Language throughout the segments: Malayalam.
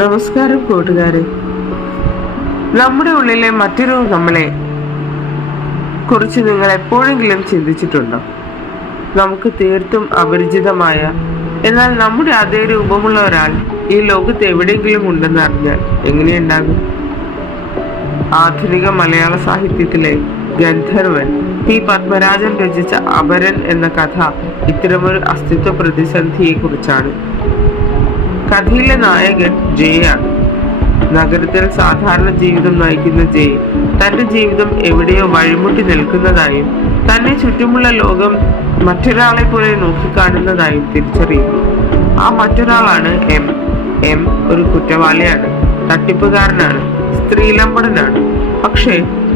നമസ്കാരം കൂട്ടുകാരെ. നമ്മുടെ ഉള്ളിലെ മറ്റൊരു നമ്മളെ കുറിച്ച് നിങ്ങൾ എപ്പോഴെങ്കിലും ചിന്തിച്ചിട്ടുണ്ടോ? നമുക്ക് തീർത്തും അപരിചിതമായ എന്നാൽ നമ്മുടെ അതേ രൂപമുള്ള ഒരാൾ ഈ ലോകത്ത് എവിടെയെങ്കിലും ഉണ്ടെന്ന് അറിഞ്ഞാൽ എങ്ങനെയുണ്ടാകും? ആധുനിക മലയാള സാഹിത്യത്തിലെ ഗന്ധർവൻ പി പത്മരാജൻ രചിച്ച അപരൻ എന്ന കഥ ഇത്തരമൊരു അസ്തിത്വ പ്രതിസന്ധിയെ കുറിച്ചാണ്. കഥയിലെ നായകൻ ജയാണ്. നഗരത്തിൽ സാധാരണ ജീവിതം നയിക്കുന്ന ജയ് തന്റെ ജീവിതം എവിടെയോ വഴിമുട്ടി നിൽക്കുന്നതായും തന്നെ ചുറ്റുമുള്ള ലോകം മറ്റൊരാളെ പോലെ നോക്കിക്കാണുന്നതായും തിരിച്ചറിയുന്നു. ആ മറ്റൊരാളാണ് എം. എം ഒരു കുറ്റവാളിയാണ്, തട്ടിപ്പുകാരനാണ്, സ്ത്രീലമ്പടനാണ്. പക്ഷേ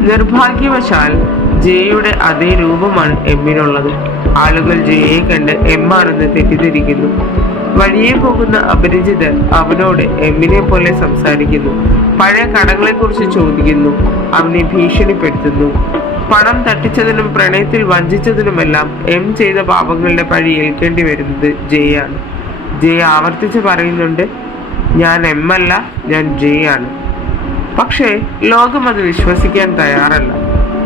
നിർഭാഗ്യവശാൽ ജയയുടെ അതേ രൂപമാണ് എമ്മിനുള്ളത്. ആളുകൾ ജയയെ കണ്ട് എം ആണെന്ന് തെറ്റിദ്ധരിക്കുന്നു. വഴിയെ പോകുന്ന അപരിചിതർ അവനോട് എമ്മിനെ പോലെ സംസാരിക്കുന്നു. പഴയ കടങ്ങളെ കുറിച്ച് ചോദിക്കുന്നു. അവനെ ഭീഷണിപ്പെടുത്തുന്നു. പണം തട്ടിച്ചതിനും പ്രണയത്തിൽ വഞ്ചിച്ചതിനുമെല്ലാം എം ചെയ്ത പാപങ്ങളുടെ പഴി ഏൽക്കേണ്ടി വരുന്നത് ജയാണ്. ജയ് ആവർത്തിച്ച് പറയുന്നുണ്ട്, ഞാൻ എം അല്ല, ഞാൻ ജയാണ്. പക്ഷേ ലോകം അത് വിശ്വസിക്കാൻ തയ്യാറല്ല.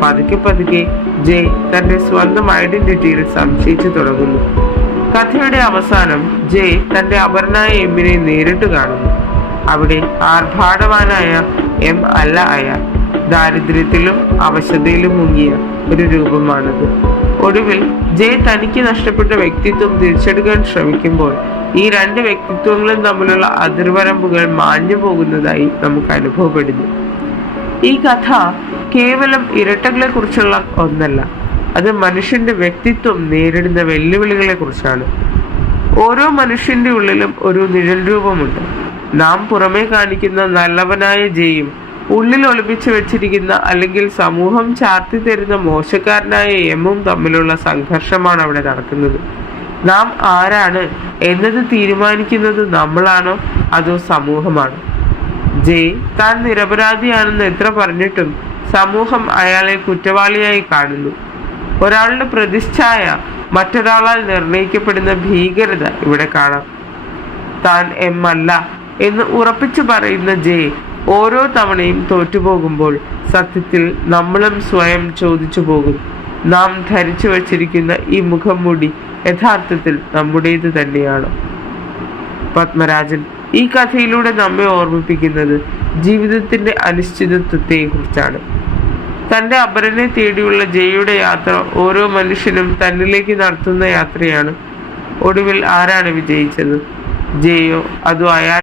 പതുക്കെ പതുക്കെ ജയ് തന്റെ സ്വന്തം ഐഡന്റിറ്റിയിൽ സംശയിച്ചു തുടങ്ങുന്നു. കഥയുടെ അവസാനം ജയ് തന്റെ അപരനായ എമ്മിനെ നേരിട്ട് കാണുന്നു. അവിടെ ആർഭാടവാനായ എം അല്ല അയാൾ. ദാരിദ്ര്യത്തിലും അവശതയിലും മുങ്ങിയ ഒരു രൂപമാണത്. ഒടുവിൽ ജയ് തനിക്ക് നഷ്ടപ്പെട്ട വ്യക്തിത്വം തിരിച്ചെടുക്കാൻ ശ്രമിക്കുമ്പോൾ ഈ രണ്ട് വ്യക്തിത്വങ്ങളും തമ്മിലുള്ള അതിർവരമ്പുകൾ മാഞ്ഞു പോകുന്നതായി നമുക്ക് അനുഭവപ്പെടുന്നു. ഈ കഥ കേവലം ഇരട്ടകളെ കുറിച്ചുള്ള ഒന്നല്ല, അത് മനുഷ്യന്റെ വ്യക്തിത്വം നേരിടുന്ന വെല്ലുവിളികളെ കുറിച്ചാണ്. ഓരോ മനുഷ്യന്റെ ഉള്ളിലും ഒരു നിഴൽ രൂപമുണ്ട്. നാം പുറമേ കാണിക്കുന്ന നല്ലവനായ ജയും ഉള്ളിൽ ഒളിപ്പിച്ചു വെച്ചിരിക്കുന്ന അല്ലെങ്കിൽ സമൂഹം ചാർത്തി തരുന്ന മോശക്കാരനായ എമ്മും തമ്മിലുള്ള സംഘർഷമാണ് അവിടെ നടക്കുന്നത്. നാം ആരാണ് എന്നത് തീരുമാനിക്കുന്നത് നമ്മളാണോ അതോ സമൂഹമാണോ? ജയ് താൻ നിരപരാധിയാണെന്ന് എത്ര പറഞ്ഞിട്ടും സമൂഹം അയാളെ കുറ്റവാളിയായി കാണുന്നു. ഒരാളുടെ പ്രതിച്ഛായ മറ്റൊരാളാൽ നിർണയിക്കപ്പെടുന്ന ഭീകരത ഇവിടെ കാണാം. താൻ എം അല്ല എന്ന് ഉറപ്പിച്ചു പറയുന്ന ജയ് ഓരോ തവണയും തോറ്റുപോകുമ്പോൾ സത്യത്തിൽ നമ്മളും സ്വയം ചോദിച്ചു പോകും, നാം ധരിച്ചു വച്ചിരിക്കുന്ന ഈ മുഖം മൂടി യഥാർത്ഥത്തിൽ നമ്മുടേത് തന്നെയാണോ? പത്മരാജൻ ഈ കഥയിലൂടെ നമ്മെ ഓർമ്മിപ്പിക്കുന്നത് ജീവിതത്തിന്റെ അനിശ്ചിതത്വത്തെ കുറിച്ചാണ്. തന്റെ അപരനെ തേടിയുള്ള ജയയുടെ യാത്ര ഓരോ മനുഷ്യനും തന്നിലേക്ക് നടത്തുന്ന യാത്രയാണ്. ഒടുവിൽ ആരാണ് വിജയിച്ചത്? ജയോ അതോ അയാൾ?